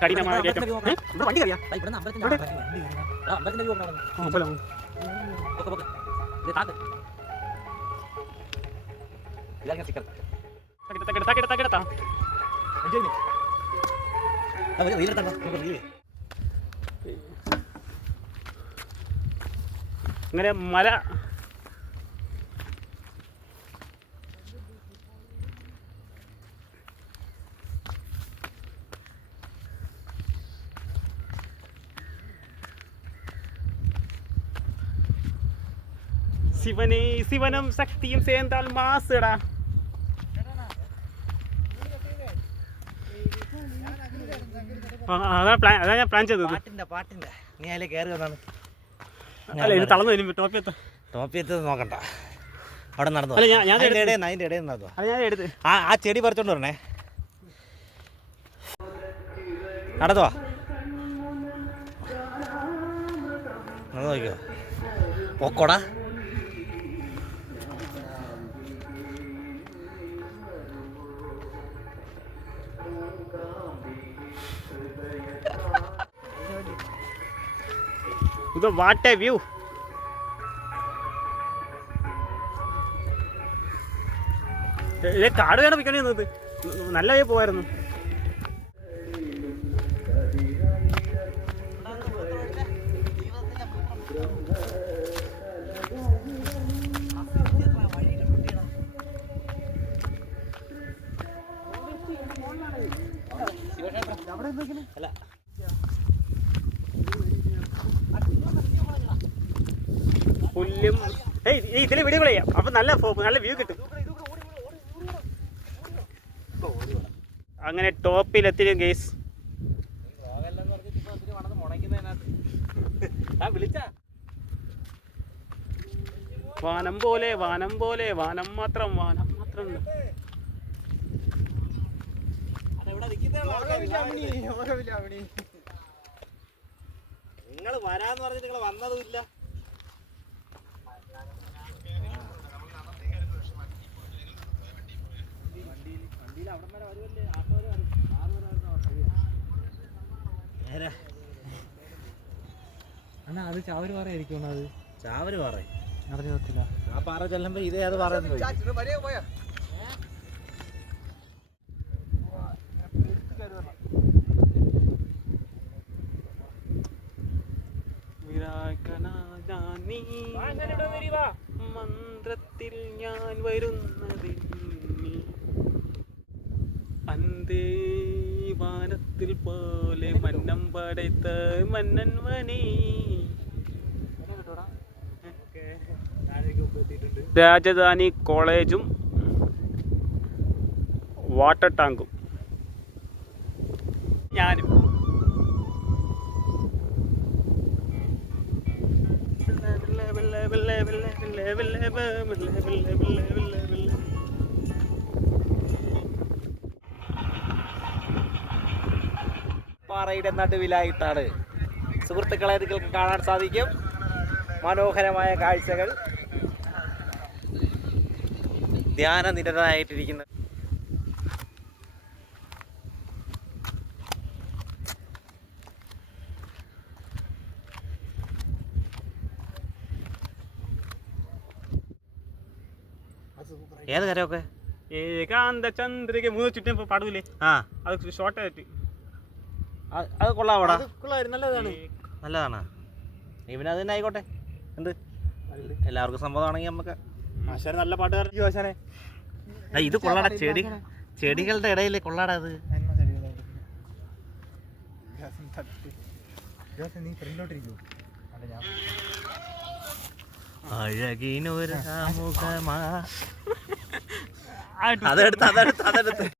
കഠിനമായ കയറ്റം. അങ്ങനെ മല ശിവനെ ശിവനും ശക്തിയും ചേർന്നാൽ മാസടാ. അതാ ഞാൻ പ്ലാൻ ചെയ്തത്. പാട്ടിന്റെ നീ അതിലേക്ക് കയറി വന്നാണ്. അല്ല ഇത് തളർന്നു വരും. ടോപ്പി എത്തി നോക്കണ്ട, അവിടെ നടന്നു. അതിന്റെ ഇടയിൽ നടന്നു. ആ ചെടി പറിച്ചോണ്ട് വരണേ. നടന്നുവാ, നോക്കിയോ പൊക്കോടാ. ഇത് വാട്ട് എ വ്യൂ. കാട് വേണം പിക്കണത്. നല്ല വ്യൂ പോവായിരുന്നു. അല്ല പുല്ലും ഇതിൽ വീഡിയോ ചെയ്യാം. അപ്പൊ നല്ല വ്യൂ കിട്ടും. അങ്ങനെ ടോപ്പിലെത്തിയും ഗെയ്സ്. വാനം പോലെ വാനം പോലെ വാനം മാത്രം ഉണ്ട്. നിങ്ങൾ വരാന്ന് പറഞ്ഞിട്ട് നിങ്ങൾ വന്നതുമില്ല. അണ്ണാ അത് ചാവര് പാറയായിരിക്കും. അത് ചാവര് പാറ അറിഞ്ഞു പറ്റില്ല. ആ പാറ ചെല്ലുമ്പോ ഇതേ അത് പറയുന്നത്. മന്ത്രത്തിൽ ഞാൻ വരുന്നത് അന്തേ വാനത്തിൽ പോലെ മന്നം പടൈത്ത മന്നൻ മണി. രാജധാനി കോളേജും വാട്ടർ ടാങ്കും ഞാനും. പാറയുടെ നടുവിലായിട്ടാണ് സുഹൃത്തുക്കളെ നിങ്ങൾക്ക് കാണാൻ സാധിക്കും മനോഹരമായ കാഴ്ചകൾ. ധ്യാനനിരതനായിട്ടിരിക്കുന്ന ഏത് കരയൊക്കെ ഏകാന്ത ചന്ദ്രിക 3 ചുറ്റും പാടൂലേ? അത് ഷോർട്ട് ആയിട്ട്. അത് കൊള്ളാവടാ. നല്ലതാണ്. ഇവന് അത് തന്നെ ആയിക്കോട്ടെ. എന്ത് എല്ലാവർക്കും സമ്മതമാണെങ്കിൽ നമുക്ക്. ആശാനെ നല്ല പാട്ടുകാരൻ ആശാനെ. ഇത് കൊള്ളാടാ. ചെടികളുടെ ഇടയിൽ കൊള്ളാടാ. അത് അഴകിനൊരു അതെടുത്ത്